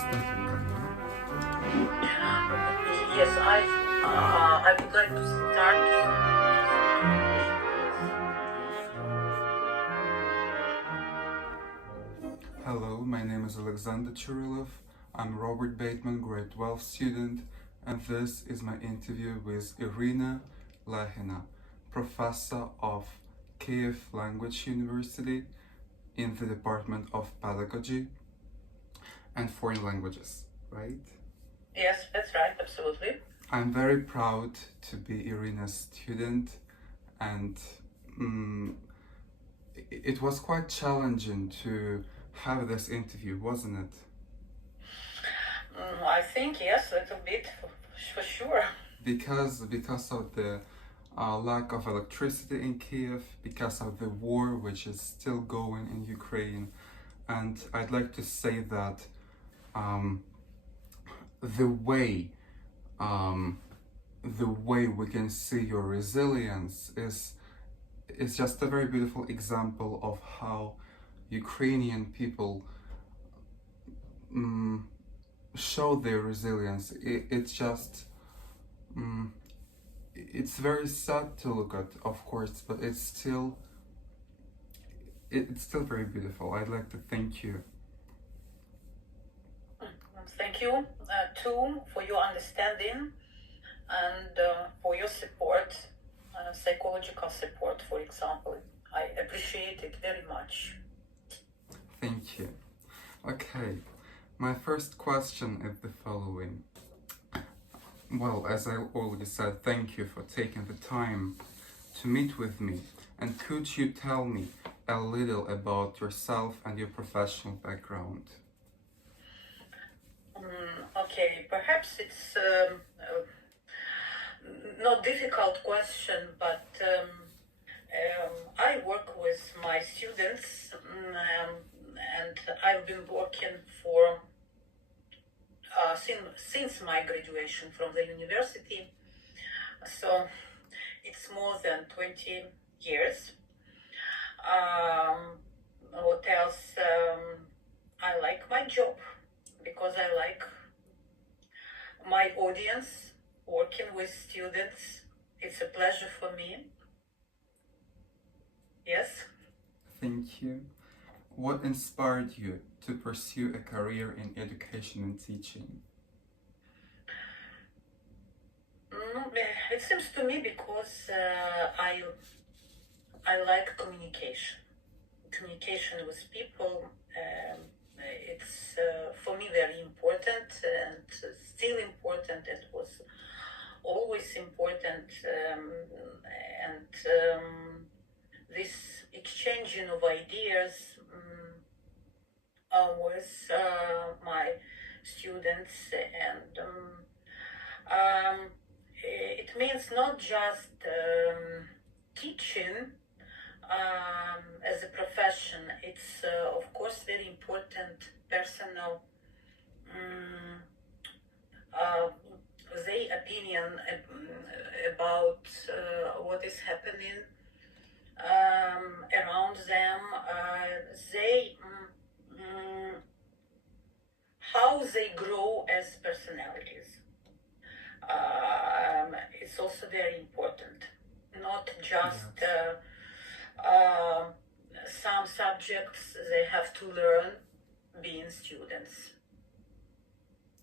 start recording. Yes, I would like to start. Hello, my name is Alexander Churilov. I'm Robert Bateman, grade 12 student, and this is my interview with Irina Liahina, professor of Kiev Language University in the Department of Pedagogy and Foreign Languages, right? Yes, that's right, absolutely. I'm very proud to be Irina's student, and it was quite challenging to have this interview, wasn't it? I think yes, a little bit for sure. Because of the lack of electricity in Kiev, because of the war which is still going in Ukraine, and I'd like to say that the way we can see your resilience is just a very beautiful example of how Ukrainian people show their resilience. It's just it's very sad to look at, of course, but it's still very beautiful. I'd like to thank you. Thank you too for your understanding and for your support, psychological support, for example. I appreciate it very much. Thank you. Okay, my first question is the following. Well, as I already said, thank you for taking the time to meet with me. And could you tell me a little about yourself and your professional background? Okay, perhaps it's not difficult question, but I work with my students, and I've been working for since my graduation from the university, so it's more than 20 years. What else? I like my job because I like my audience, working with students. It's a pleasure for me. Yes. Thank you. What inspired you to pursue a career in education and teaching? It seems to me because I like communication with people. It's for me very important and still important. It was always important, and this exchanging of ideas with my students, and it means not just teaching as a profession. It's of course very important personal their opinion about what is happening around them. How they grow as personalities. It's also very important. Not just some subjects they have to learn being students.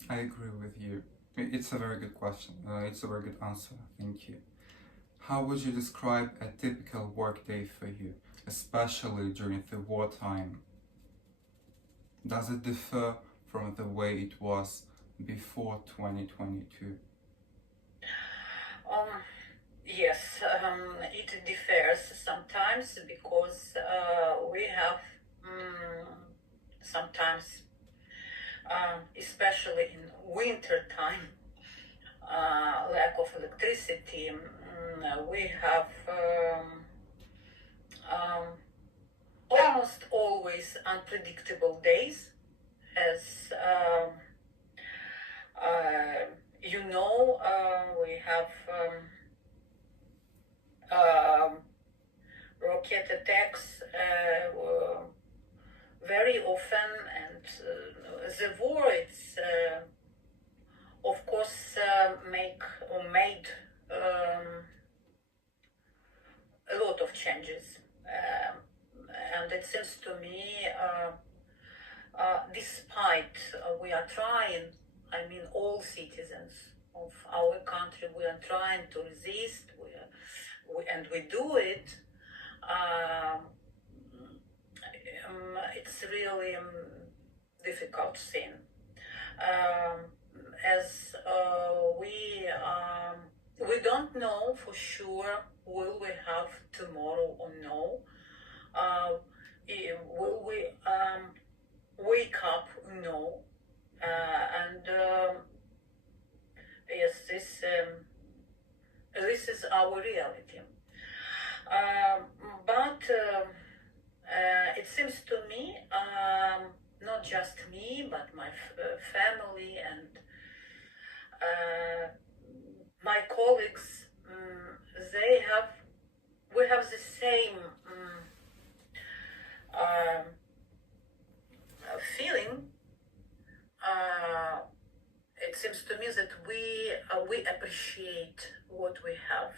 I agree with you. It's a very good question. It's a very good answer. Thank you. How would you describe a typical workday for you, especially during the wartime? Does it differ from the way it was before 2022? Yes, it differs sometimes because we have sometimes, especially in winter time, lack of electricity. We have almost always unpredictable days, as we have rocket attacks very often, and the war, it's of course made a lot of changes, and it seems to me, despite we are trying, I mean, all citizens of our country, we are trying to resist, and we do it. It's really difficult thing. As we don't know for sure will we have tomorrow or no. Will we wake up? No. And yes, this is our reality. But it seems to me, not just me, but my family and my colleagues, we have the same feeling. It seems to me that we appreciate what we have.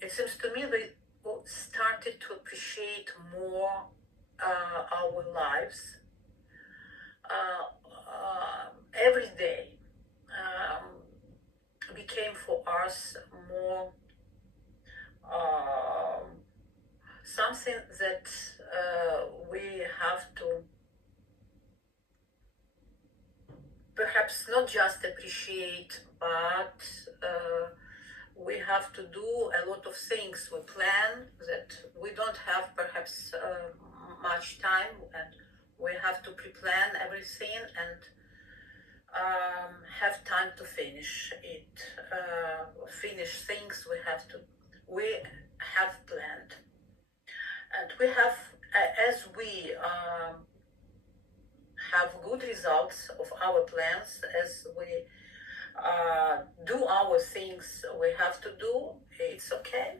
It seems to me we started to appreciate more our lives every day. Became for us more something that we have to perhaps not just appreciate, but we have to do a lot of things. We plan that we don't have perhaps much time, and we have to pre-plan everything and have time to finish it, finish things we have planned. And we have, as we have good results of our plans, as we do our things we have to do, it's okay.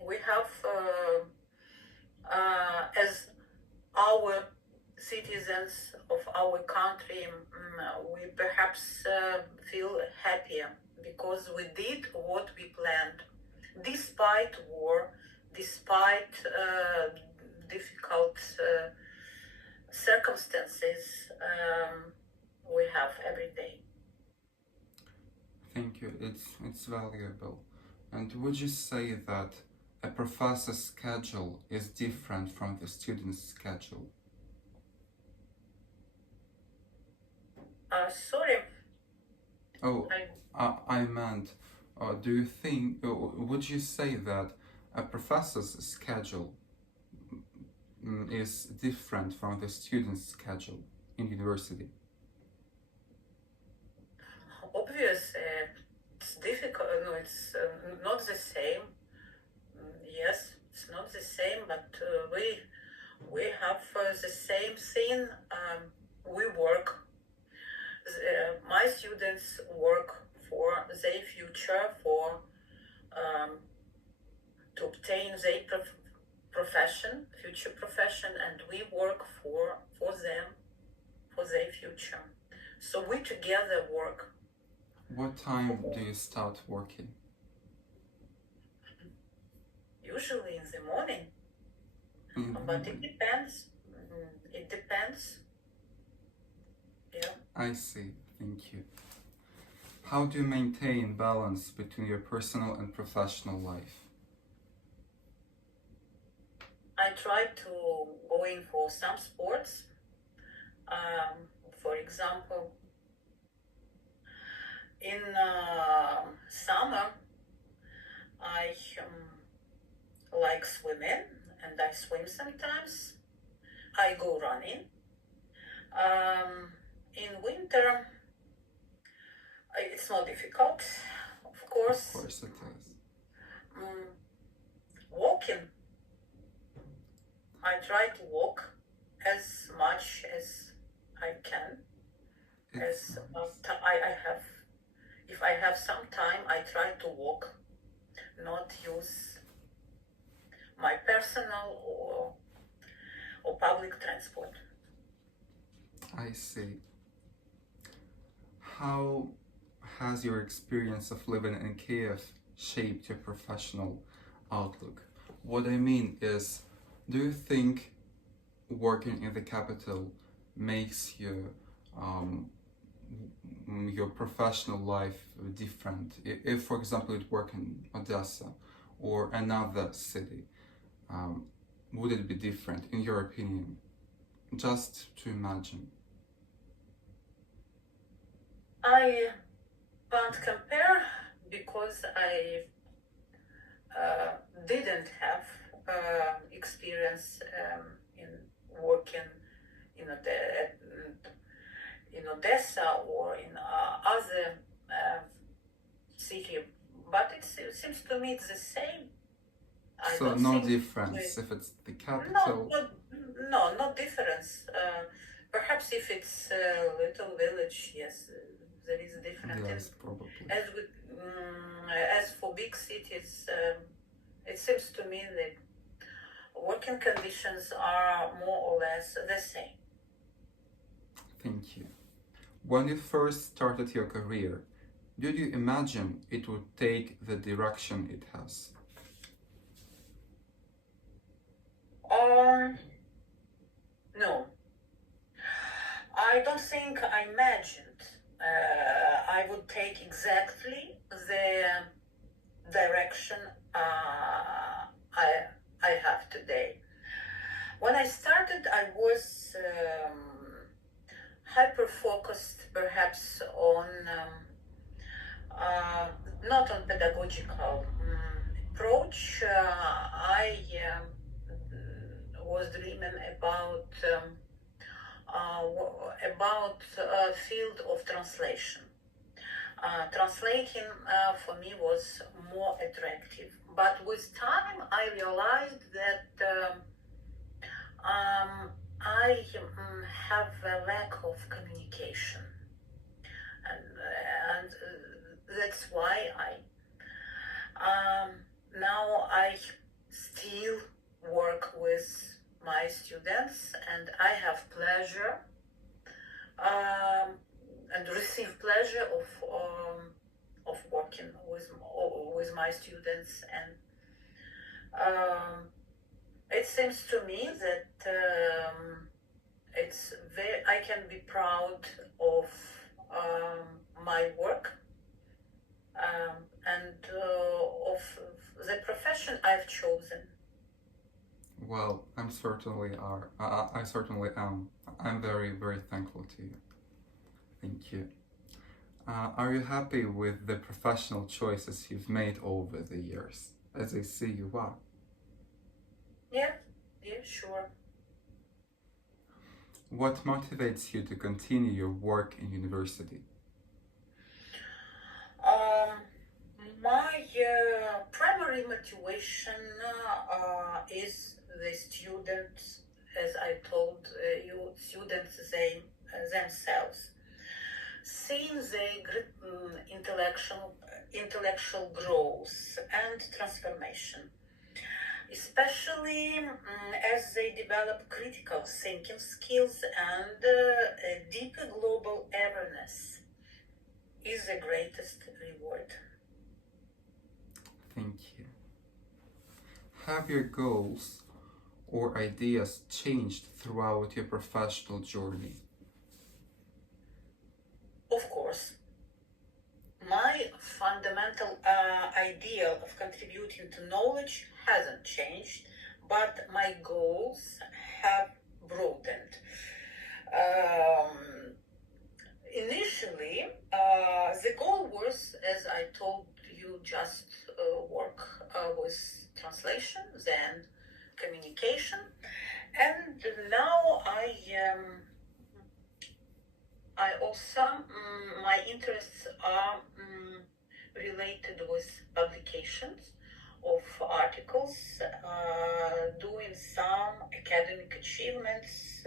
We have, as our citizens of our country, we perhaps feel happier because we did what we planned, despite war, despite difficult circumstances we have every day. Thank you. It's valuable. And would you say that a professor's schedule is different from the student's schedule? Sorry. Oh, I meant, do you think, would you say that a professor's schedule is different from the student's schedule in university? Obviously, it's difficult. No, it's not the same. Yes, it's not the same, but we have the same thing. We work. My students work for their future, for to obtain their future profession, and we work for them, for their future. So we together work. What time do you start working? Usually in the morning, but it depends. It depends. Yeah. I see. Thank you. How do you maintain balance between your personal and professional life? I try to go in for some sports. For example, in summer, I like swimming, and I swim sometimes. I go running. In winter, it's more difficult, of course. Of course it is. Walking. I try to walk as much as I can. It's nice. If I have some time, I try to walk, not use my personal or public transport. I see. How has your experience of living in Kiev shaped your professional outlook? What I mean is, do you think working in the capital makes your professional life different? If, for example, you work in Odessa or another city, would it be different in your opinion? Just to imagine. I can't compare because I didn't have experience in working in Odessa or in other city, but it seems to me it's the same. I So don't no think difference if it's the no, capital. not difference. Perhaps if it's a little village, yes, there is a difference. Yes, probably. As for big cities, it seems to me that working conditions are more or less the same. Thank you. When you first started your career, did you imagine it would take the direction it has? No, I don't think I imagined I would take exactly the direction I have today. When I started, I was hyper focused, perhaps on not on pedagogical approach. I was dreaming about field of translation. Translating for me was more attractive, but with time I realized that I have a lack of communication, and that's why now I still work with my students, and I have pleasure and receive pleasure of working with my students, and it seems to me that I can be proud of my work and of the profession I've chosen. Well, I certainly am. I'm very, very thankful to you. Thank you. Are you happy with the professional choices you've made over the years? As I see you are. Yeah, sure. What motivates you to continue your work in university? My primary motivation is the students, as I told you, students themselves. Seeing the intellectual growth and transformation, especially as they develop critical thinking skills and a deeper global awareness, is the greatest reward. Thank you. Have your goals or ideas changed throughout your professional journey? Of course. My fundamental ideal of contributing to knowledge hasn't changed, but my goals have broadened. Initially, the goal was, as I told you, just work with translation, then communication, and now I also my interests are related with publications of articles, doing some academic achievements,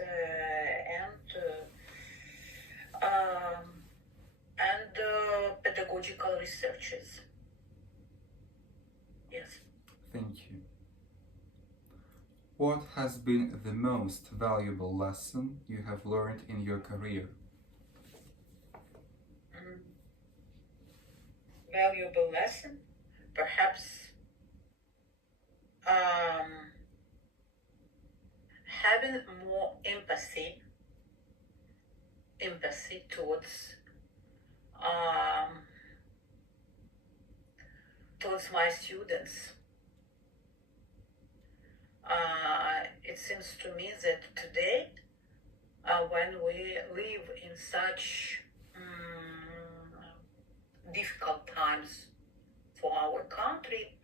and pedagogical researches. Yes. Thank you. What has been the most valuable lesson you have learned in your career? Valuable lesson? Perhaps having more empathy towards my students. It seems to me that today, when we live in such difficult times for our country,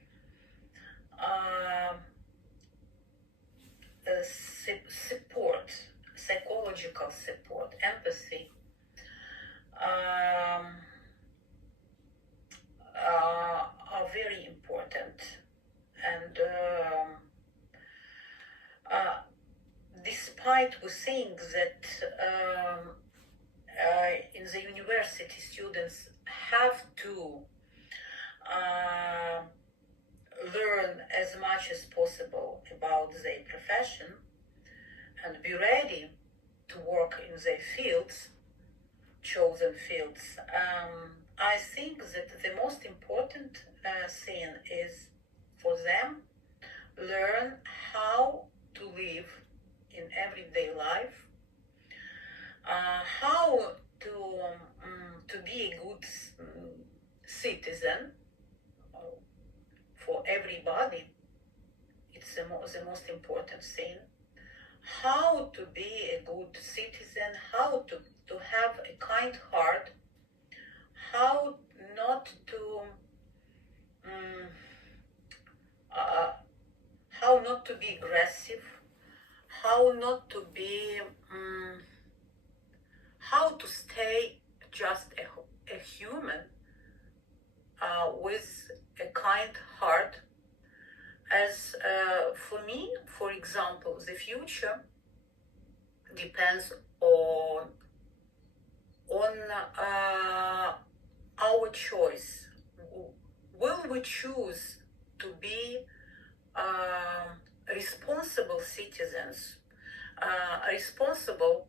support, psychological support, empathy are very important. And despite we think that in the university students have to learn as much as possible about their profession and be ready to work in their fields, chosen fields. I think that the most important thing is for them learn how to live in everyday life, how to be a good citizen for everybody. It's the most important thing. How to be a good citizen, how to have a kind heart, how not to how not to be aggressive, how not to be how to stay just a human with a kind heart. As for me, for example, the future depends on our choice. Will we choose to be responsible citizens, responsible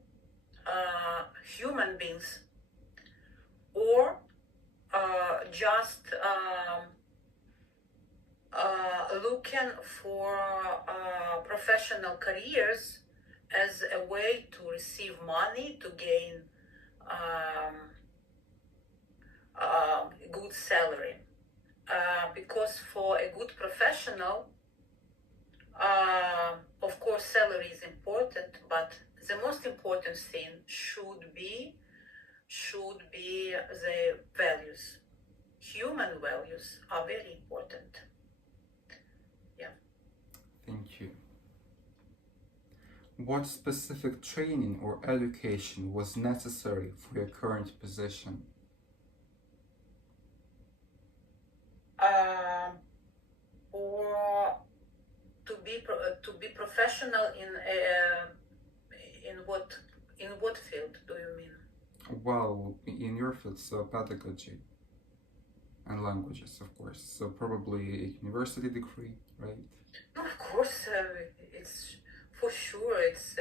human beings, or just looking for professional careers as a way to receive money, to gain good salary? Because for a good professional, of course, salary is important, but the most important thing should be the values. Human values are very important. Yeah. Thank you. What specific training or education was necessary for your current position? Or to be professional in what field do you mean? Well, in your field, so pedagogy and languages, of course. So probably a university degree, right? Of course, it's for sure. It's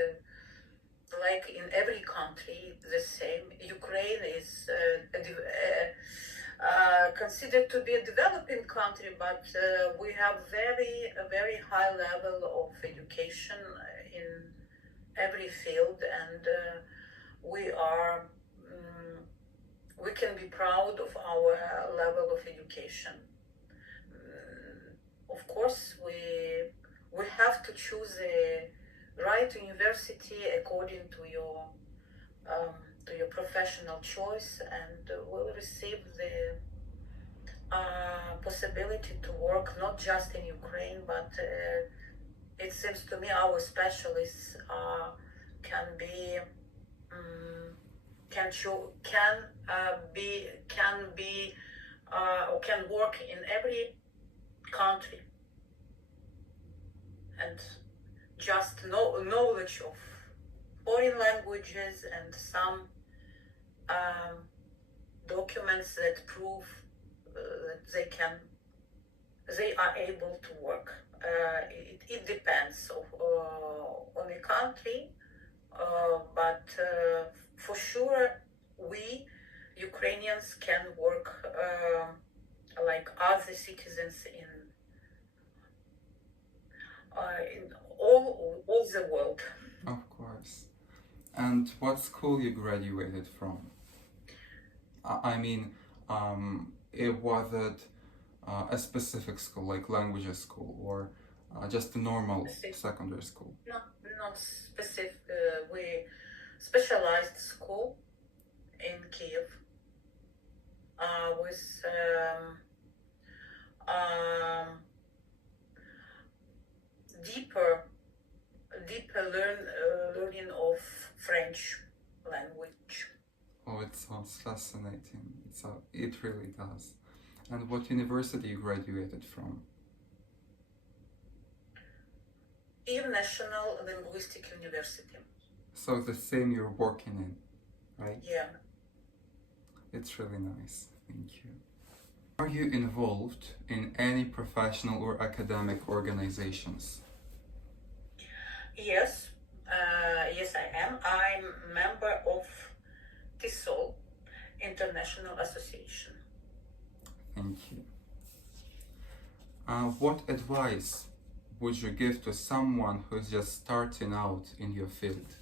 like in every country the same. Ukraine is considered to be a developing country, but we have a very high level of education in every field, and we can be proud of our level of education. Of course, we have to choose a right university according to your professional choice, and will receive the possibility to work not just in Ukraine, but it seems to me our specialists can be or can work in every country, and just knowledge of foreign languages and some documents that prove that they are able to work it depends on the country, but for sure we Ukrainians can work like other citizens in all the world. Of course. And what school you graduated from? I mean, was it a specific school, like languages school, or just a normal secondary school? Not specific. We specialized school in Kiev with deeper learning of French language. Oh, it sounds fascinating. It really does. And what university you graduated from? International Linguistic University. So the same you're working in, right? Yeah. It's really nice. Thank you. Are you involved in any professional or academic organizations? Yes. Yes, I am. I'm member of TESOL, International Association. Thank you. What advice would you give to someone who's just starting out in your field?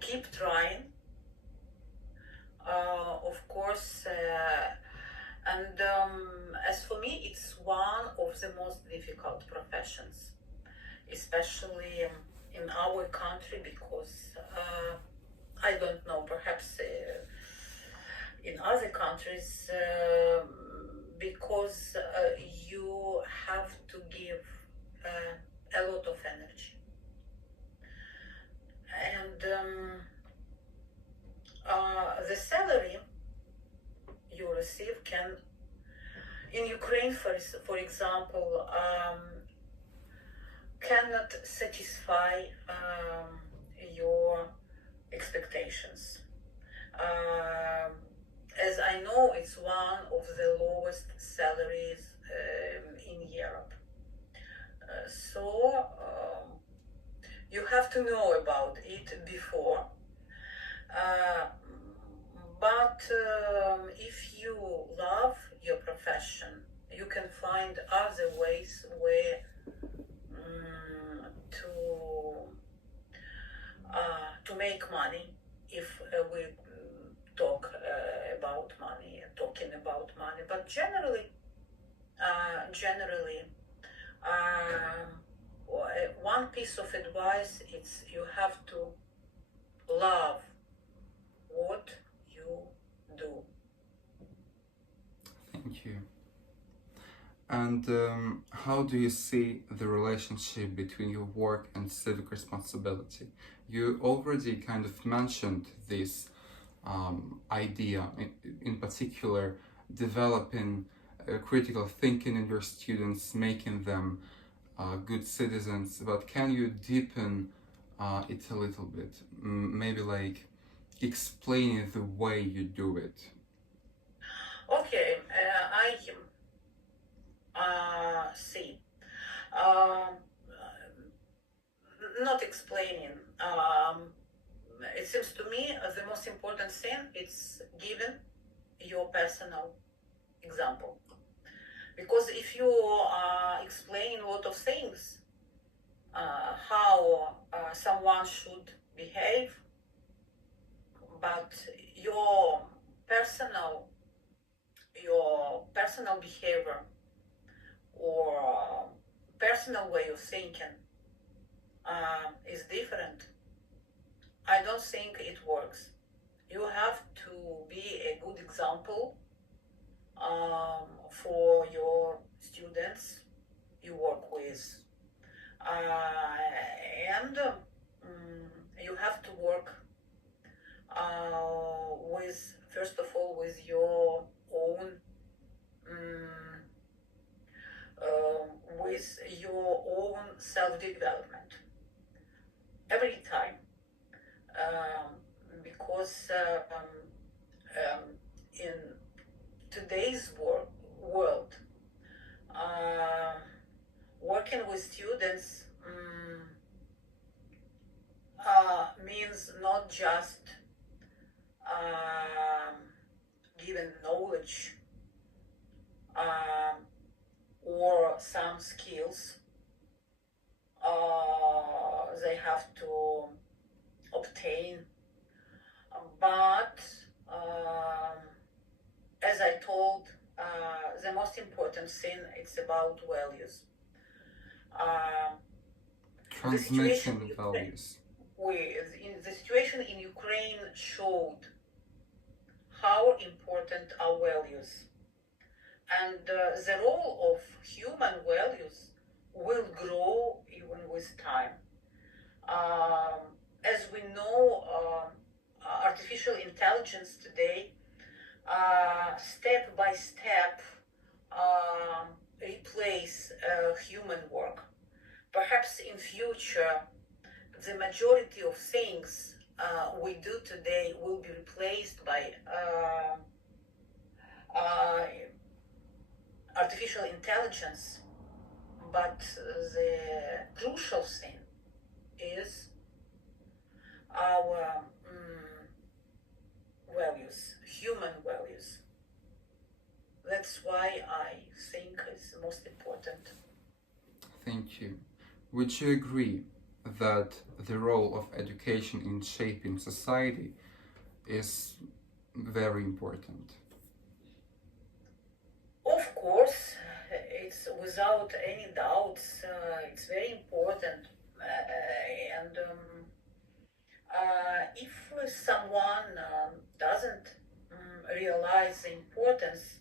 Keep trying. Of course, and as for me, it's one of the most difficult professions, especially in our country, because I don't know, perhaps in other countries, because you have to give a lot of energy. And the salary you receive can, in Ukraine, for example, cannot satisfy your expectations. As I know, it's one of the lowest salaries in Europe. So you have to know about it before. But if you love your profession, you can find other ways where to make money. If we talking about money, but generally, one piece of advice is you have to love what you do. Thank you. And how do you see the relationship between your work and civic responsibility? You already kind of mentioned this idea, in particular, developing critical thinking in your students, making them good citizens, but can you deepen it a little bit? Maybe like explaining the way you do it. Okay, I see. Not explaining. It seems to me the most important thing is giving your personal example. Because if you explain a lot of things, how someone should behave, but your personal behavior or personal way of thinking is different, I don't think it works. You have to be a good example for your students you work with, and you have to work with, first of all, with your own self-development every time, because today's world, uh, working with students means not just giving knowledge or some skills they have to obtain, but as I told, the most important thing it's about values. Transmission values. The situation in Ukraine showed how important are values, and the role of human values will grow even with time. As we know, artificial intelligence today, step by step, replace human work. Perhaps in future, the majority of things we do today will be replaced by artificial intelligence, but the crucial thing is our values, human values. That's why I think it's most important. Thank you. Would you agree that the role of education in shaping society is very important? Of course, it's without any doubts, it's very important. And if someone doesn't realize the importance,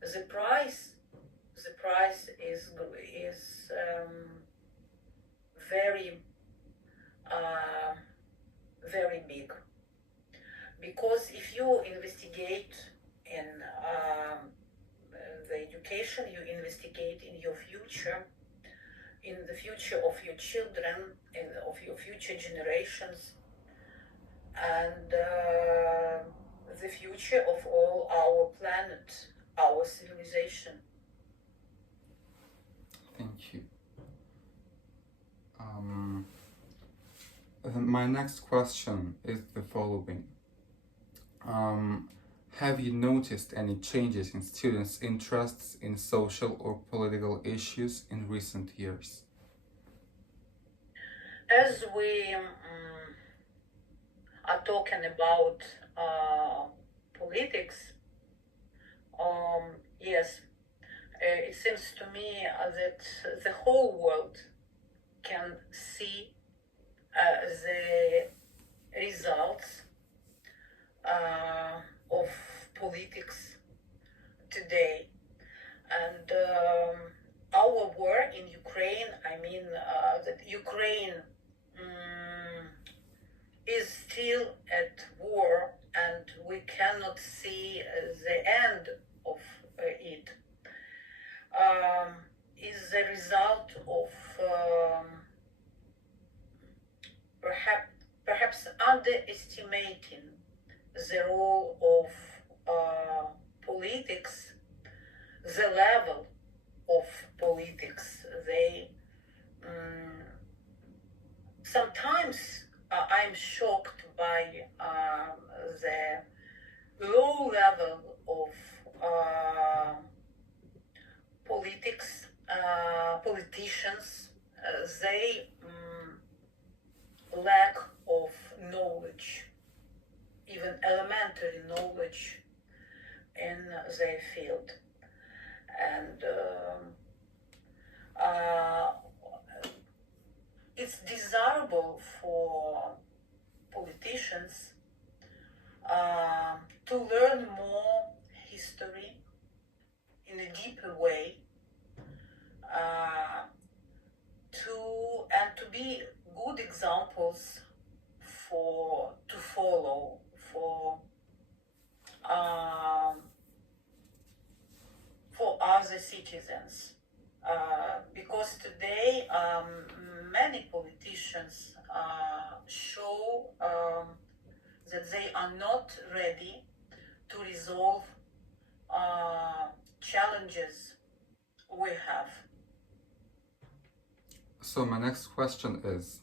the price is very very big, because if you investigate in the education, you investigate in your future, in the future of your children, and of your future generations, and the future of all our planet, our civilization. Thank you. My next question is the following. Have you noticed any changes in students' interests in social or political issues in recent years? As we are talking about politics, yes, it seems to me that the whole world can see the results of politics today. And our war in Ukraine, I mean that Ukraine is still at war, and we cannot see the end of it. Is the result of perhaps underestimating the role of politics, the level of politics. They sometimes I'm shocked by the low level of politicians. They lack of knowledge, even elementary knowledge in their field. And it's desirable for politicians to learn more history in a deeper way, to be good examples to follow for other citizens, because today many politicians show that they are not ready to resolve challenges we have. So my next question is,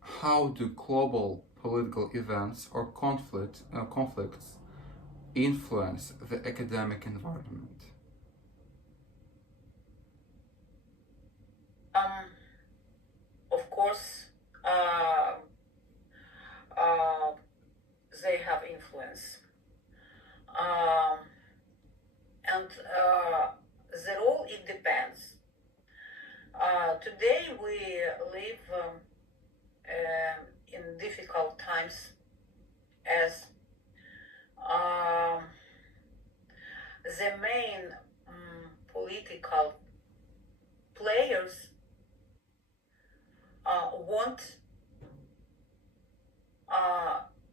how do global political events or conflicts influence the academic environment? Of course, they have influence. And the role, it depends. Today we live in difficult times as the main political players want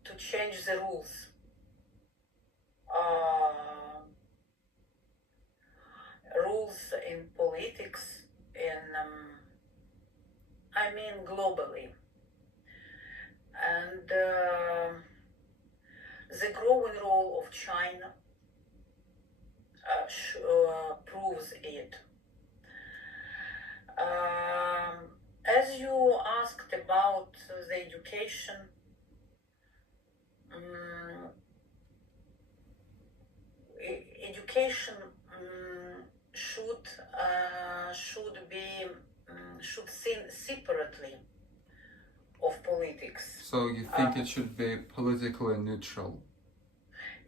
to change the rules. Rules in politics, I mean globally. And the growing role of China proves it. As you asked about the education, education should seen separately of politics. So you think it should be politically neutral?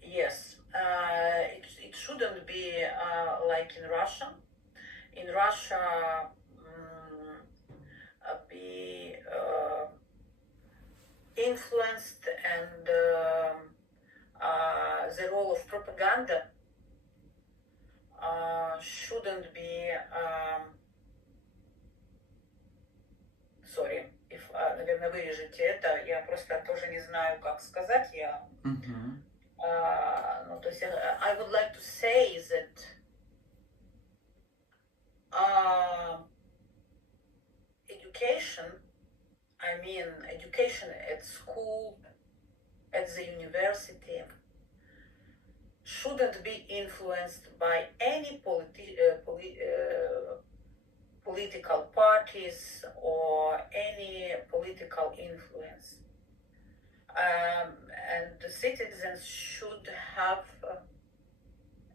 Yes, it shouldn't be like in Russia. In Russia, be influenced, and the role of propaganda shouldn't be. Sorry, if, наверное, вырежете это, я просто тоже не знаю, как сказать. Я, ну, то есть, I would like to say that education, I mean education at school, at the university, shouldn't be influenced by any political parties or any political influence. And the citizens should have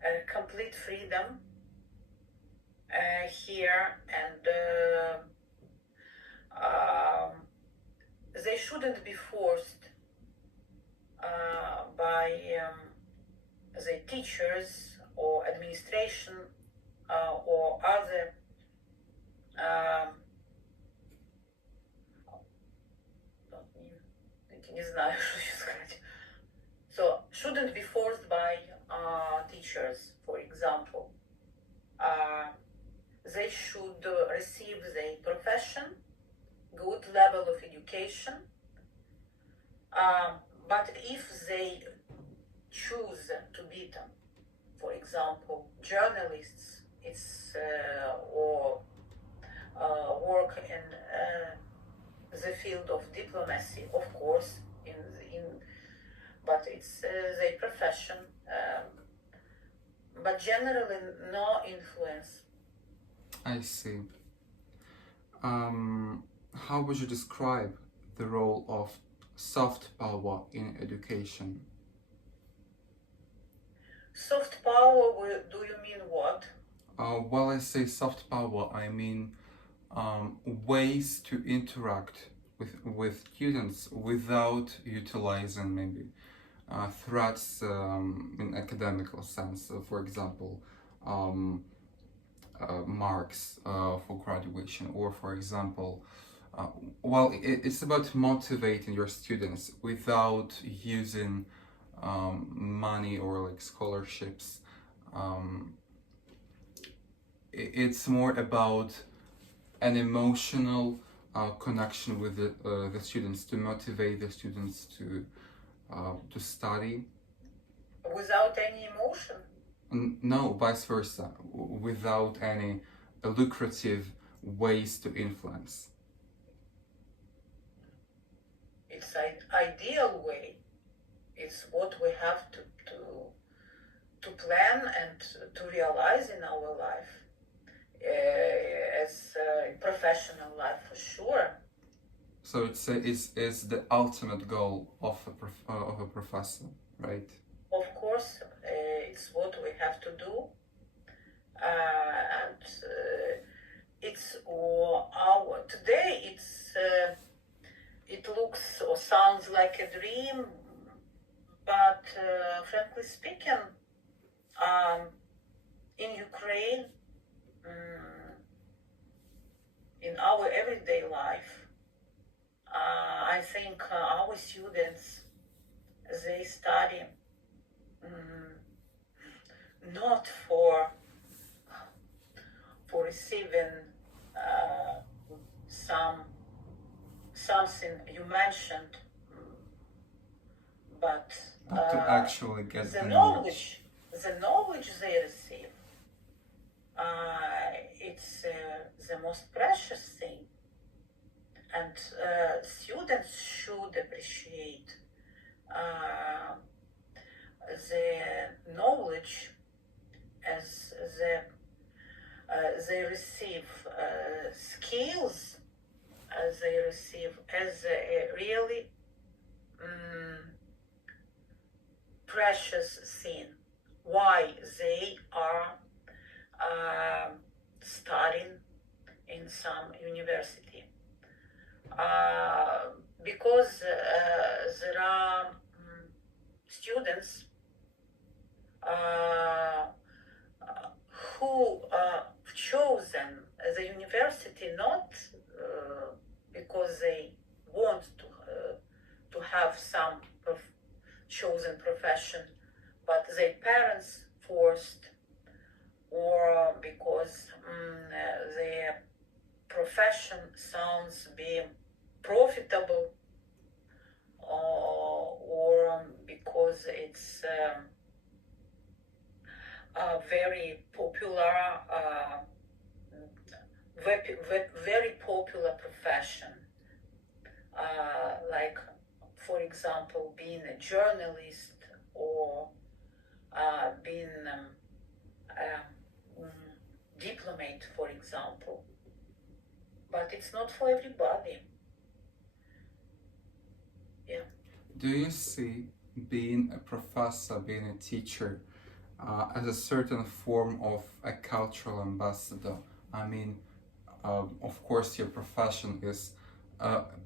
a complete freedom here, and they shouldn't be forced by the teachers or administration or other не знаю, что еще сказать. So, shouldn't be forced by teachers, for example. They should receive the profession, good level of education. But if they choose to be, for example, journalists, or work in the field of diplomacy, of course, but it's their profession. But generally, no influence. I see. How would you describe the role of soft power in education? Soft power, do you mean what? While I say soft power, I mean ways to interact with students without utilizing maybe threats in academical sense. For example, marks for graduation, or for example, it's about motivating your students without using money or like scholarships. It's more about an emotional connection with the students, to motivate the students to study. Without any emotion? No, vice versa, without any lucrative ways to influence. It's an ideal way. It's what we have to to plan and to realize in our life, as professional life for sure. So it's the ultimate goal of a professor, right? Of course, it's what we have to do, and it's our today. It looks or sounds like a dream, but frankly speaking, in Ukraine, in our everyday life, I think our students, they study not for receiving something you mentioned, but To actually get the the knowledge they receive. It's the most precious thing, and students should appreciate the knowledge as they receive skills, as they receive as a really precious thing. Why they are studying in some university, because there are students who chosen the university not because they want to have some chosen profession, but their parents forced, or because their profession sounds being profitable, or because it's a very popular, very popular profession, like, for example, being a journalist or being a diplomat, for example. But it's not for everybody. Yeah. Do you see being a professor, being a teacher, as a certain form of a cultural ambassador? I mean, of course, your profession is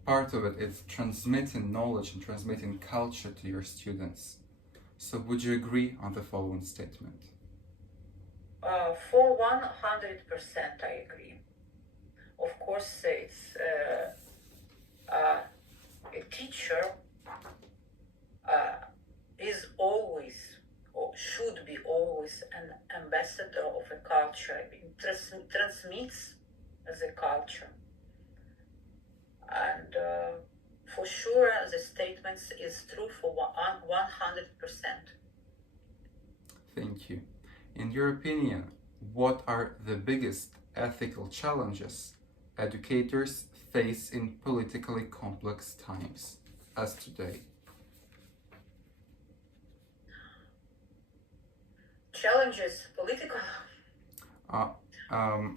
part of it. It's transmitting knowledge and transmitting culture to your students. So, would you agree on the following statement? For 100%, I agree. Of course, it's a teacher is always, or should be always, an ambassador of a culture. It transmits the culture, and for sure, the statement is true for 100%. Thank you. In your opinion, what are the biggest ethical challenges educators face in politically complex times as today? Challenges, political.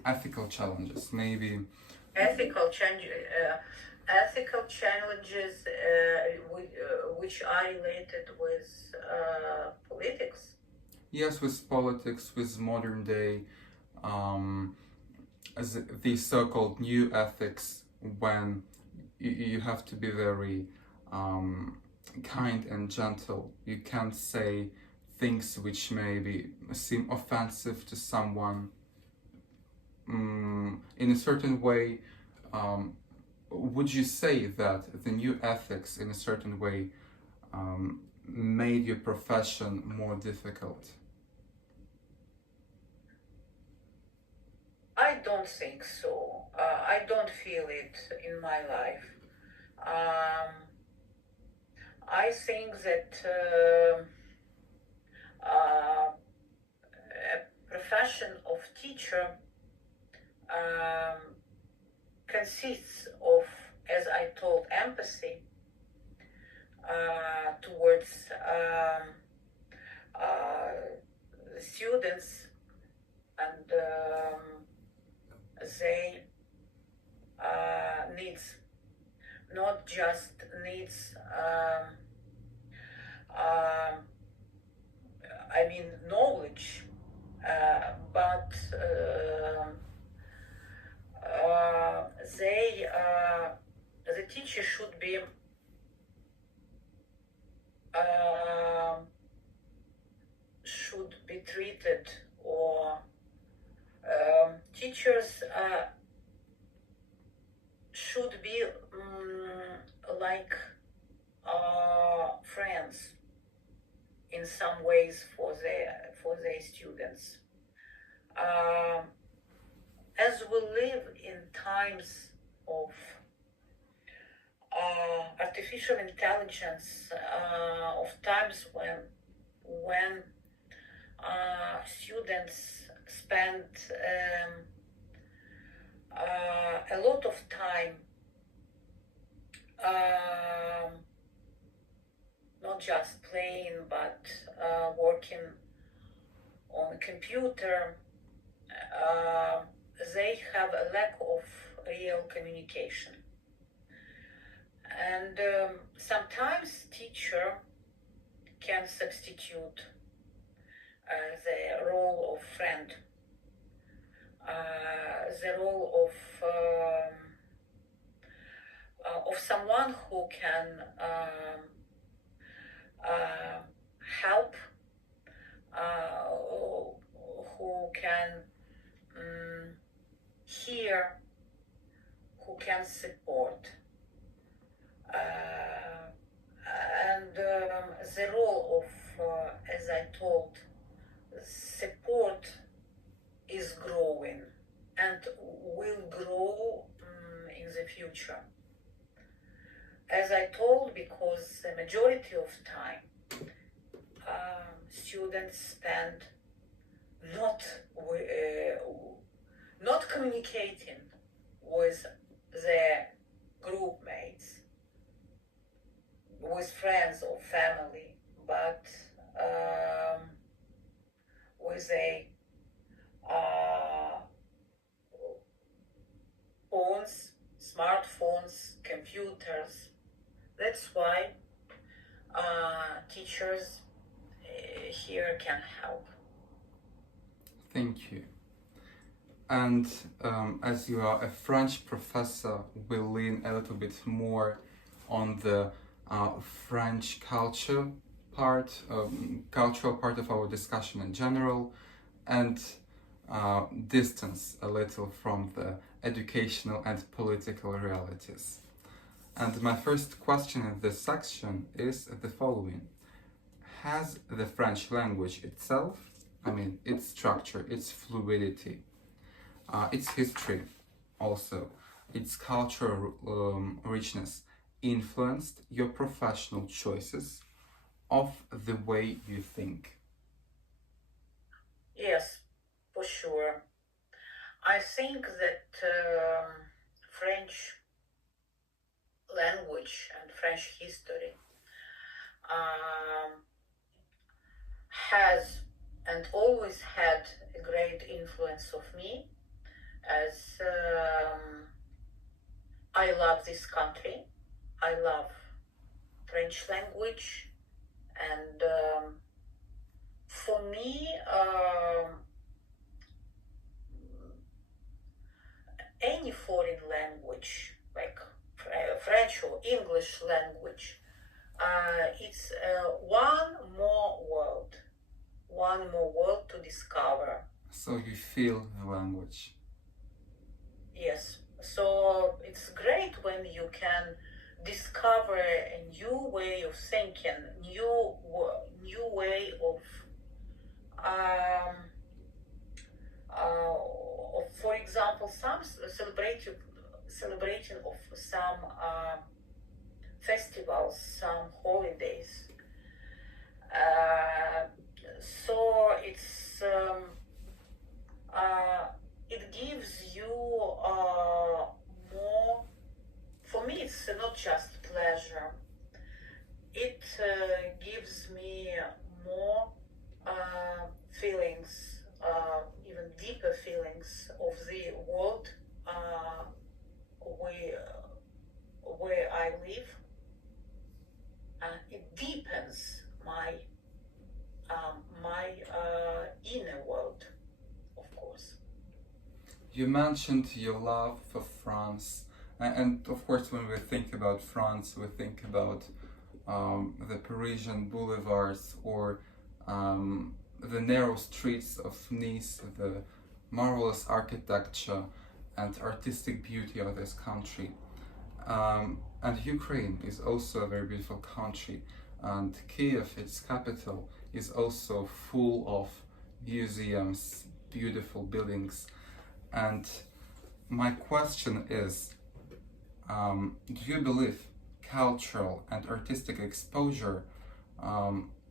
Ethical challenges, maybe. Ethical challenges which are related with politics. Yes, with politics, with modern day, as the so-called new ethics, when you have to be very kind and gentle. You can't say things which maybe seem offensive to someone. In a certain way, would you say that the new ethics, in a certain way, made your profession more difficult? I don't think so. I don't feel it in my life. I think that a profession of teacher consists of, as I told, empathy towards students, and they needs, not just needs, I mean knowledge, but they the teacher should be treated, or teachers should be like friends in some ways for their students. As we live in times of artificial intelligence, of times when students spend a lot of time not just playing, but working on a computer, they have a lack of real communication. And sometimes teacher can substitute the role of friend, the role of someone who can help, who can hear, who can support. And the role of, as I told, support is growing and will grow in the future. As I told, because the majority of time students spend not communicating with their group mates, with friends or family, but with a phones, smartphones, computers. That's why teachers here can help. Thank you. And as you are a French professor, we'll lean a little bit more on the French culture part, cultural part of our discussion in general, and distance a little from the educational and political realities. And my first question in this section is the following. Has the French language itself, I mean, its structure, its fluidity, its history also, its cultural richness influenced your professional choices of the way you think? Yes, for sure. I think that French language and French history has and always had a great influence of me, as I love this country. I love French language, and for me, any foreign language, like French or English language, it's one more world to discover. So you feel the language. Yes, so it's great when you can discover a new way of thinking, new way of for example, some celebrating of some festivals, some holidays. So it's it gives you more. For me, it's not just pleasure. It gives me more feelings, even deeper feelings of the world where, where I live. It deepens my inner world, of course. You mentioned your love for France, and of course, when we think about France, we think about the Parisian boulevards or the narrow streets of Nice, the marvelous architecture and artistic beauty of this country. And Ukraine is also a very beautiful country, and Kiev, its capital, is also full of museums, beautiful buildings. And my question is, do you believe cultural and artistic exposure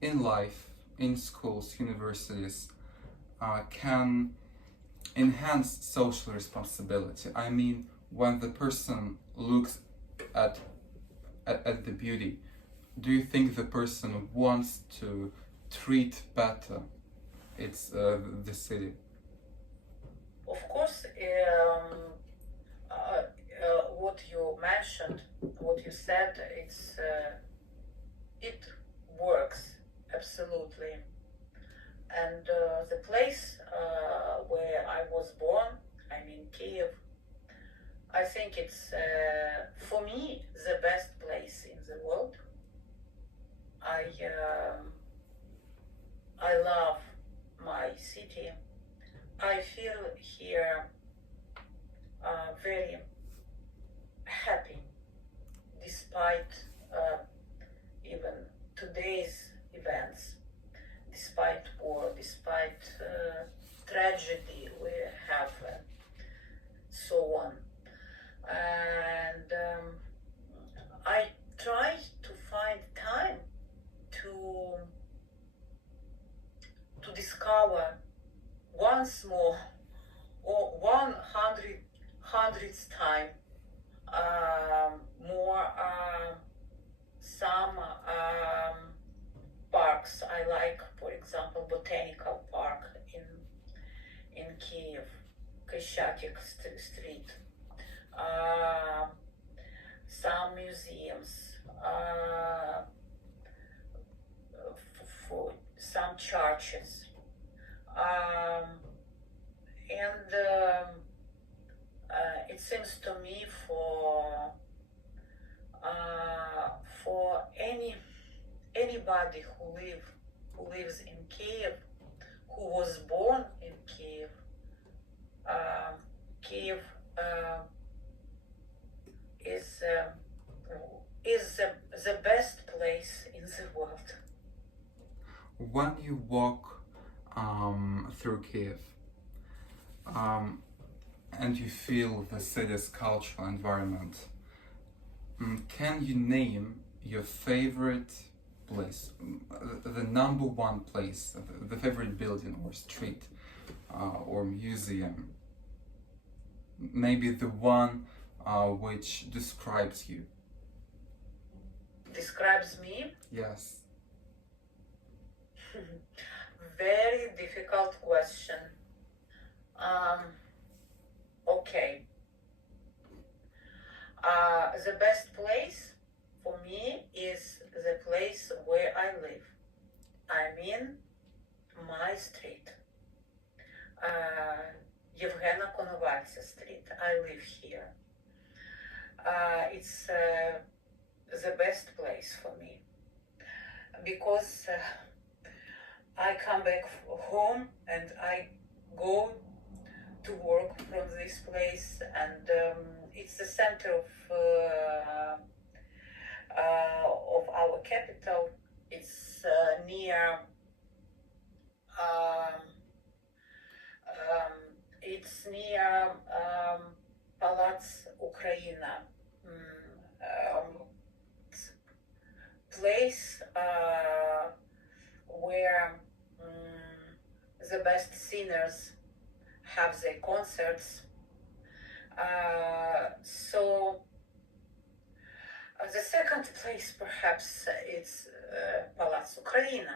in life, in schools, universities, can enhance social responsibility? I mean, when the person looks at the beauty, do you think the person wants to treat better the city? Of course, what you mentioned, what you said, it works absolutely. And the place where I was born, I mean Kiev, I think it's for me the best place in the world. I love my city. I feel here very happy, despite even today's events, despite war, despite tragedy we have, so on. And I try to find time to discover once more, or 100th time, more some parks I like. For example, Botanical Park in Kiev, Krещатик Street. Some museums, for some churches, and it seems to me for anybody who lives in Kiev, who was born in Kiev, Kiev is the best place in the world. When you walk through Kiev and you feel the city's cultural environment, can you name your favorite place, the number one place, the favorite building or street or museum? Maybe the one which describes you. Describes me? Yes. Very difficult question. Okay. The best place for me is the place where I live. I mean, my street. Євгена Коновальця Street. I live here. It's the best place for me because I come back home and I go to work from this place, and it's the center of our capital. It's near. It's near Palace Ukraina, place where the best singers have their concerts. So the second place perhaps it's Palace Ukraina.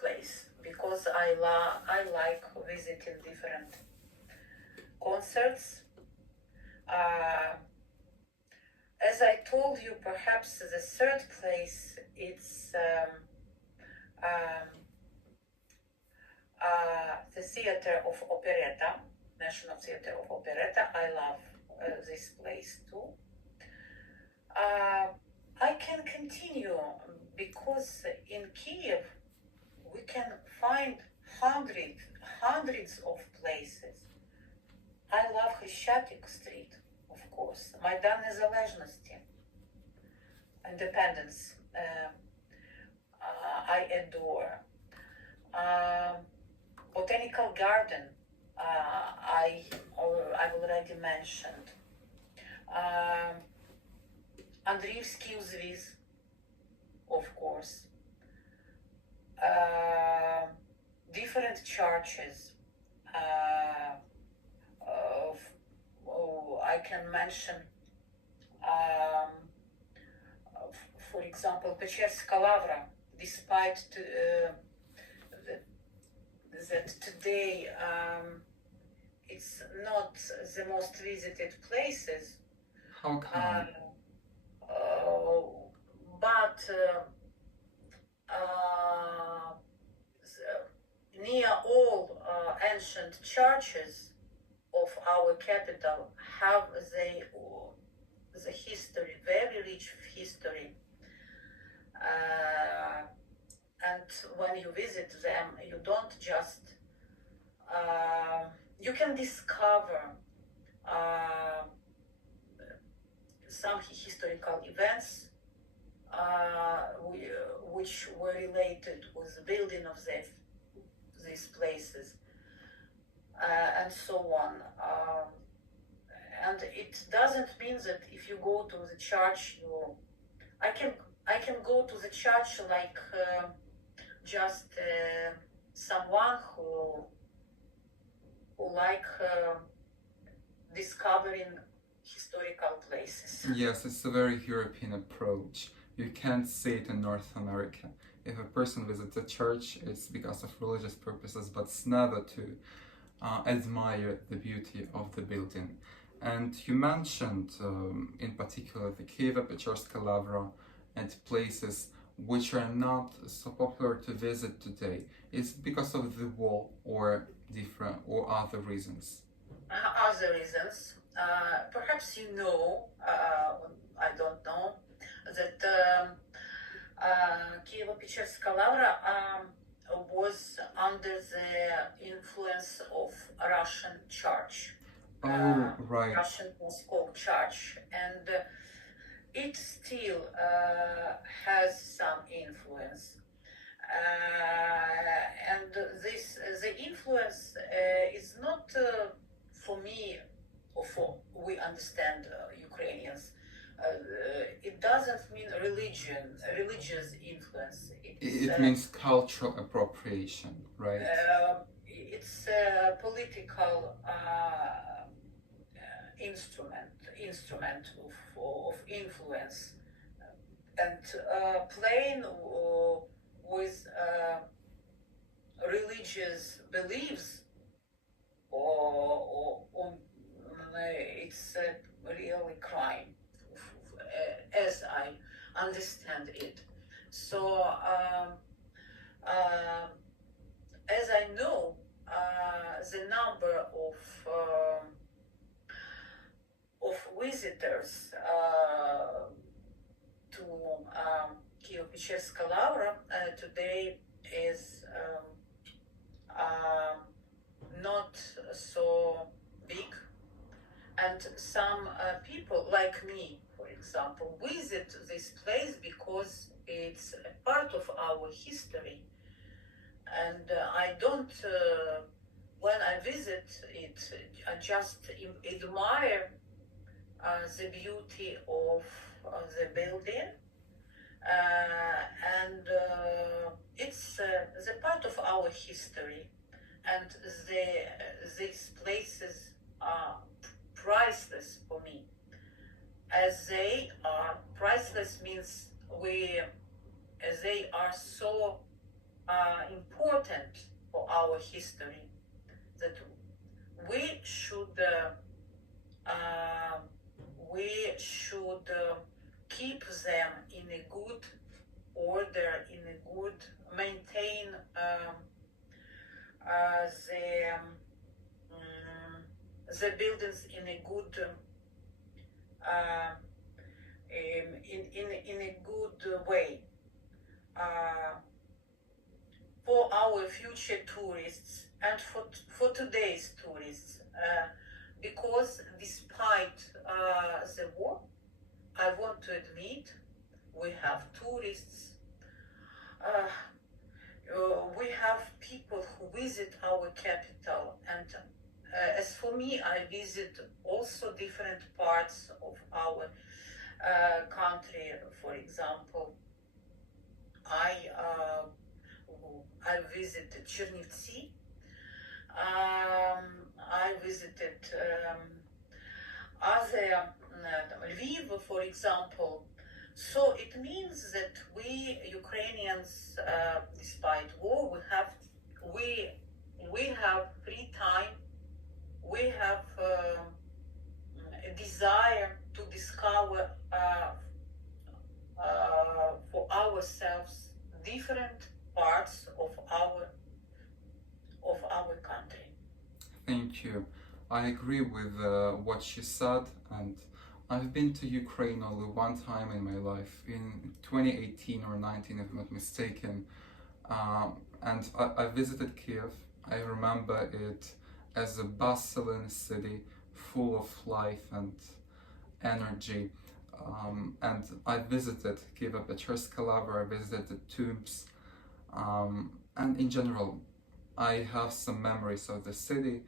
place because I like visiting different concerts. As I told you, perhaps the third place it's um, the Theater of Operetta, National Theater of Operetta. I love this place too. I can continue because in Kiev we can find hundreds of places. I love Хрещатик Street, of course, Майдан Незалежності, Independence. I adore. Botanical Garden, I already mentioned. Andriivsky Uзвіз, of course. Different churches. I can mention, for example, Pečerska Lavra, despite that today it's not the most visited places. How come? But near all ancient churches of our capital have the history, very rich history. And when you visit them, you don't just, you can discover some historical events which were related with the building of these places and so on. And it doesn't mean that if you go to the church, I can go to the church like just someone who like discovering historical places. Yes, it's a very European approach. You can't see it in North America. If a person visits a church, it's because of religious purposes, but it's never to admire the beauty of the building. And you mentioned, in particular, the Kievo-Pečerska Lavra and places which are not so popular to visit today. Is because of the war or different or other reasons? Other reasons. Perhaps you know, I don't know, that Kievo-Pečerska Lavra was under the influence of Russian church. Right. Russian Moscow church, and it still has some influence. And the influence is not for me, or for we understand Ukrainians. It doesn't mean religious influence. It means cultural appropriation, right? It's a political instrument of influence, and playing with religious beliefs, or it's a really crime, as I understand it. So, as I know, the number of visitors to Kievo-Pečerska Lavra today is not so big, and some people like me, for example, visit this place because it's a part of our history, and I don't when I visit it, I just admire the beauty of the building, and it's the part of our history, and these places are priceless for me, as they are priceless means they are so important for our history, that we should uh, keep them in a good order, in a good maintain the buildings in a good uh, in a good way for our future tourists and for today's tourists, because despite the war, I want to admit we have tourists, we have people who visit our capital, and as for me, I visit also different parts of our country. For example, I visited Chernivtsi. I visited other Lviv, for example. So it means that we Ukrainians, despite war, we have free time. We have a desire to discover for ourselves different parts of our country. Thank you. I agree with what she said, and I've been to Ukraine only one time in my life, in 2018 or 19, if I'm not mistaken. And I visited Kiev. I remember it as a bustling city, full of life and energy. And I visited Kievo-Pechersk, where I visited the tombs. And in general, I have some memories of the city.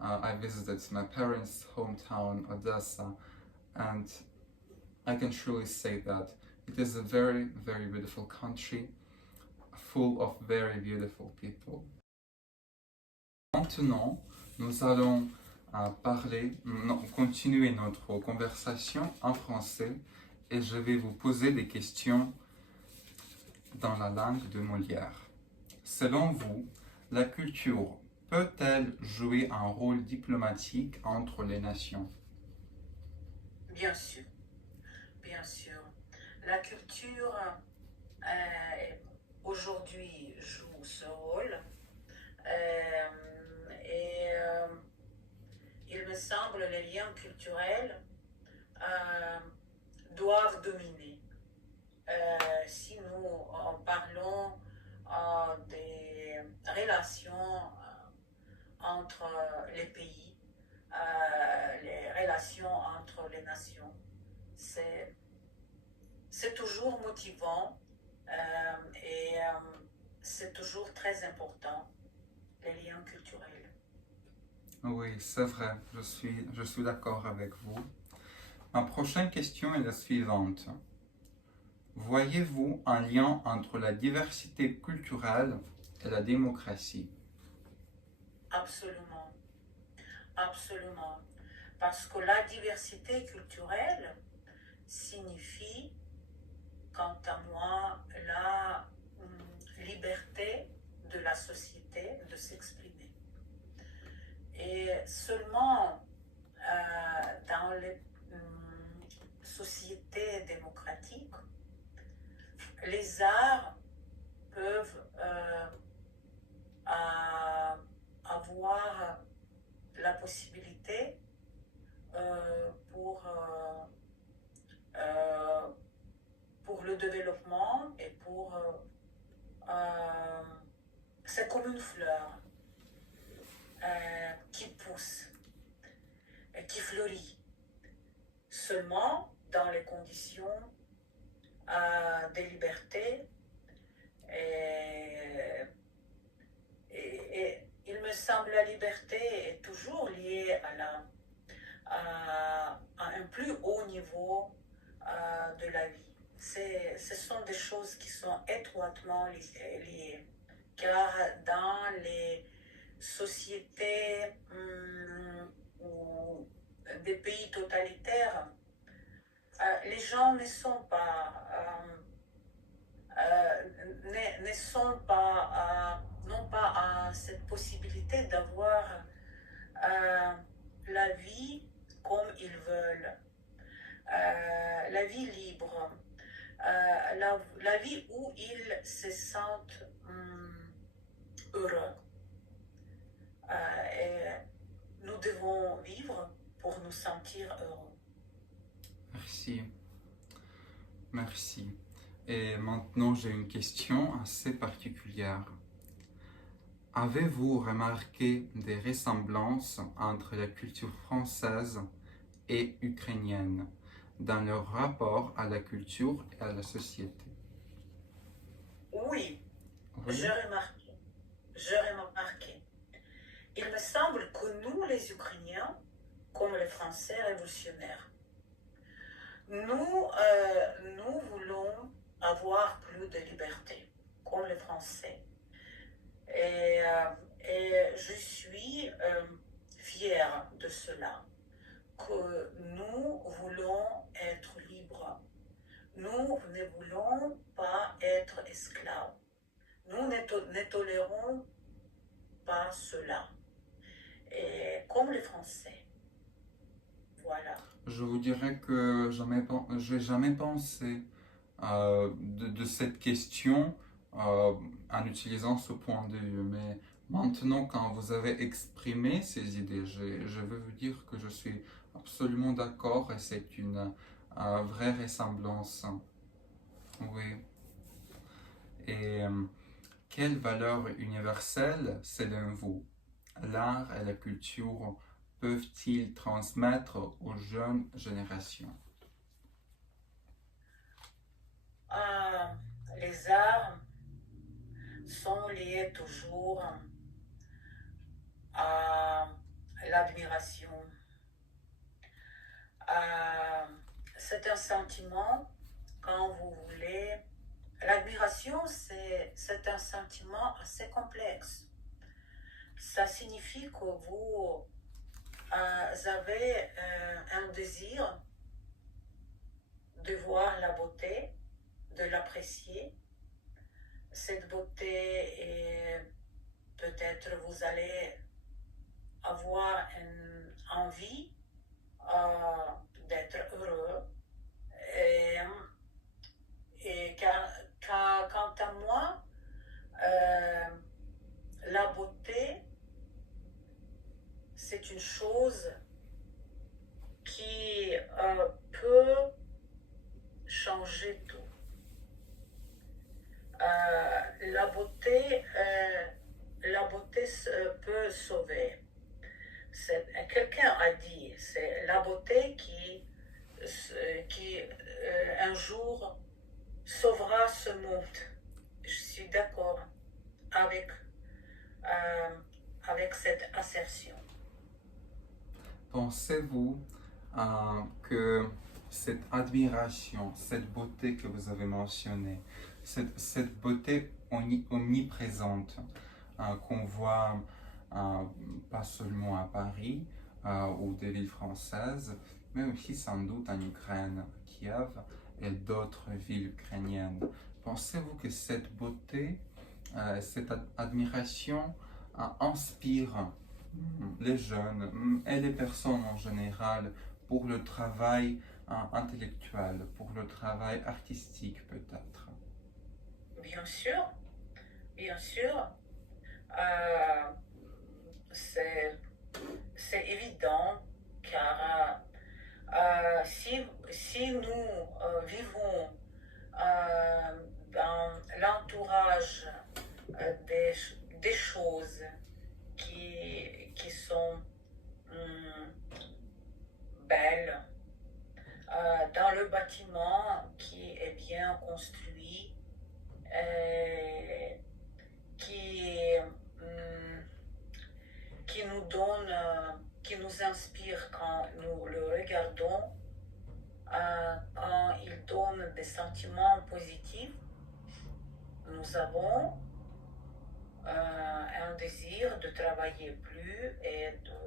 I visited my parents' hometown, Odessa, and I can truly say that it is a very, very beautiful country, full of very beautiful people. Maintenant, nous allons continuer notre conversation en français et je vais vous poser des questions dans la langue de Molière. Selon vous, la culture peut-elle jouer un rôle diplomatique entre les nations? Bien sûr, bien sûr. La culture aujourd'hui joue ce rôle et il me semble que les liens culturels doivent dominer. Si nous parlons des relations entre les pays, les relations entre les nations, c'est toujours motivant et c'est toujours très important, les liens culturels. Oui, c'est vrai, je suis d'accord avec vous. Ma prochaine question est la suivante. Voyez-vous un lien entre la diversité culturelle et la démocratie? Absolument, absolument. Parce que la diversité culturelle signifie, quant à moi, la liberté de la société de s'exprimer. Et seulement dans les sociétés démocratiques, les arts peuvent avoir la possibilité pour le développement et pour c'est comme une fleur qui pousse et qui fleurit seulement dans les conditions de liberté et il me semble la liberté est toujours liée à un plus haut niveau de la vie. Ce sont des choses qui sont étroitement liées, car dans les sociétés ou des pays totalitaires, les gens ne sont pas cette possibilité d'avoir la vie comme ils veulent, la vie libre, la vie où ils se sentent heureux. Et nous devons vivre pour nous sentir heureux. Merci. Merci. Et maintenant, j'ai une question assez particulière. Avez-vous remarqué des ressemblances entre la culture française et ukrainienne dans leur rapport à la culture et à la société? Oui, Oui. j'ai remarqué. J'ai remarqué. Il me semble que nous, les Ukrainiens, comme les Français révolutionnaires, nous voulons avoir plus de liberté, comme les Français. Et je suis fière de cela, que nous voulons être libres. Nous ne voulons pas être esclaves. Nous ne tolérons pas cela. Et comme les Français. Voilà. Je vous dirais que je n'ai jamais pensé de cette question en utilisant ce point de vue. Mais maintenant, quand vous avez exprimé ces idées, je veux vous dire que je suis absolument d'accord et c'est une vraie ressemblance. Oui. Et quelle valeur universelle, selon vous, l'art et la culture peuvent-ils transmettre aux jeunes générations? Les arts sont liés toujours à l'admiration. C'est un sentiment, quand vous voulez. L'admiration, c'est un sentiment assez complexe. Ça signifie que vous avez un désir de voir la beauté, de l'apprécier. Cette beauté, et peut-être vous allez avoir une envie d'être heureux. Et quant à moi, la beauté, c'est une chose qui peut changer tout. La beauté peut sauver. Quelqu'un a dit, c'est la beauté qui un jour sauvera ce monde. Je suis d'accord avec, avec cette assertion. Pensez-vous que cette admiration, cette beauté que vous avez mentionnée, cette beauté omniprésente qu'on voit pas seulement à Paris ou des villes françaises, mais aussi sans doute en Ukraine, Kiev et d'autres villes ukrainiennes. Pensez-vous que cette beauté, cette admiration inspire les jeunes et les personnes en général pour le travail intellectuel, pour le travail artistique peut-être? Bien sûr, bien sûr. Euh, c'est évident car si nous vivons dans l'entourage des choses qui sont belles, dans le bâtiment qui est bien construit, qui nous donne, qui nous inspire quand nous le regardons, quand il donne des sentiments positifs, nous avons un désir de travailler plus et de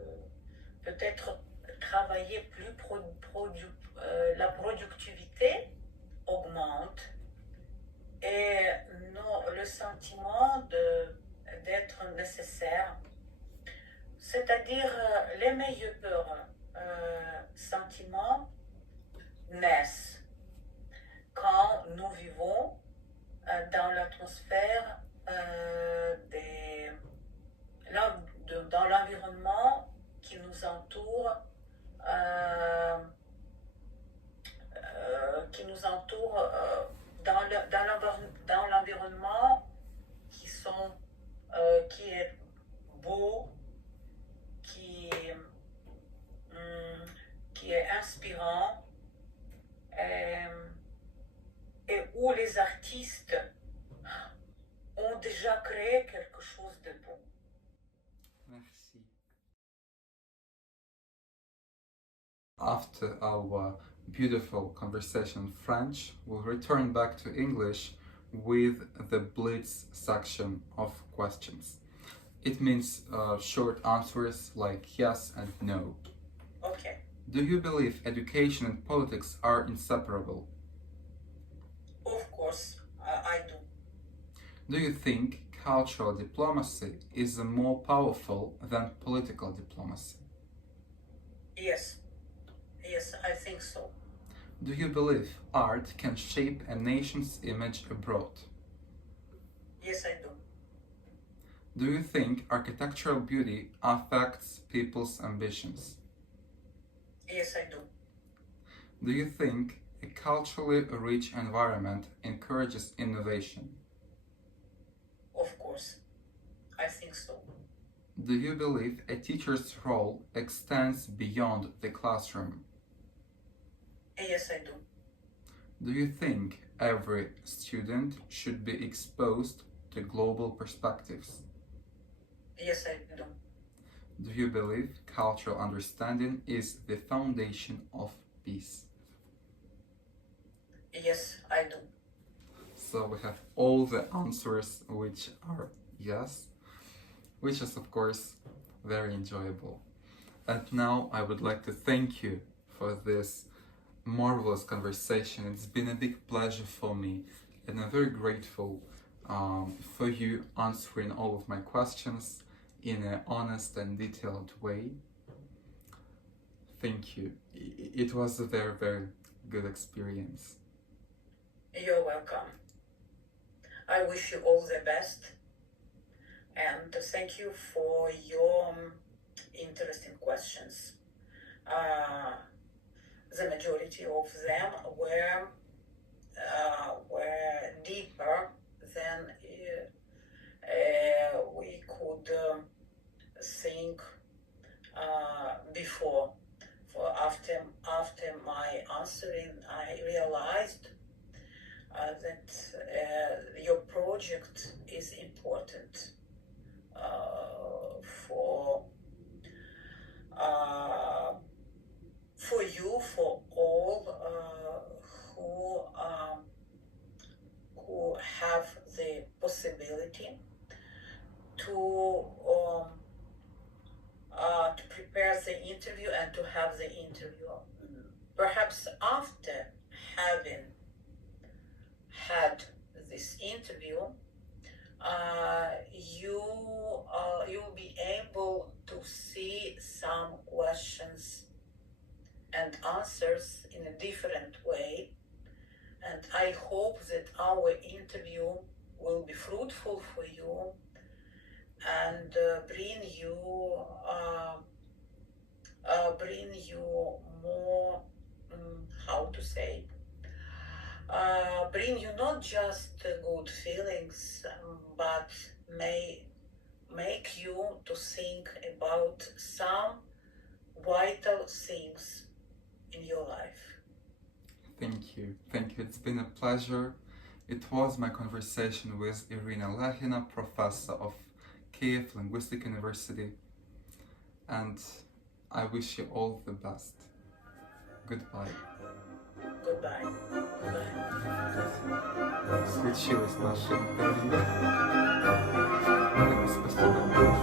peut-être travailler plus, la productivité augmente et le sentiment d'être nécessaire qui nous entourent dans l'environnement qui est beau, qui est inspirant, et où les artistes ont déjà créé quelque chose de beau. Merci. After our beautiful conversation in French, we'll return back to English with the Blitz section of questions. It means short answers like yes and no. Okay. Do you believe education and politics are inseparable? Of course, I do. Do you think cultural diplomacy is more powerful than political diplomacy? Yes. Yes, I think so. Do you believe art can shape a nation's image abroad? Yes, I do. Do you think architectural beauty affects people's ambitions? Yes, I do. Do you think a culturally rich environment encourages innovation? Of course, I think so. Do you believe a teacher's role extends beyond the classroom? Yes, I do. Do you think every student should be exposed to global perspectives? Yes, I do. Do you believe cultural understanding is the foundation of peace? Yes, I do. So we have all the answers which are yes, which is of course very enjoyable. And now I would like to thank you for this marvelous conversation. It's been a big pleasure for me, and I'm very grateful for you answering all of my questions in an honest and detailed way. Thank you. It was a very, very good experience. You're welcome. I wish you all the best, and thank you for your interesting questions. The majority of them were deeper than we could think before. For after my answering, I realized that your project is important for you, for all who have the possibility to prepare the interview and to have the interview. Perhaps after having had this interview, you'll be able to see some questions and answers in a different way, and I hope that our interview will be fruitful for you and bring you more, how to say, bring you not just good feelings, but may make you to think about some vital things in your life. Thank you. Thank you. It's been a pleasure. It was my conversation with Irina Liahina, professor of Kiev Linguistic University, and I wish you all the best. Goodbye. Goodbye. Случилось наше интервью. Спасибо.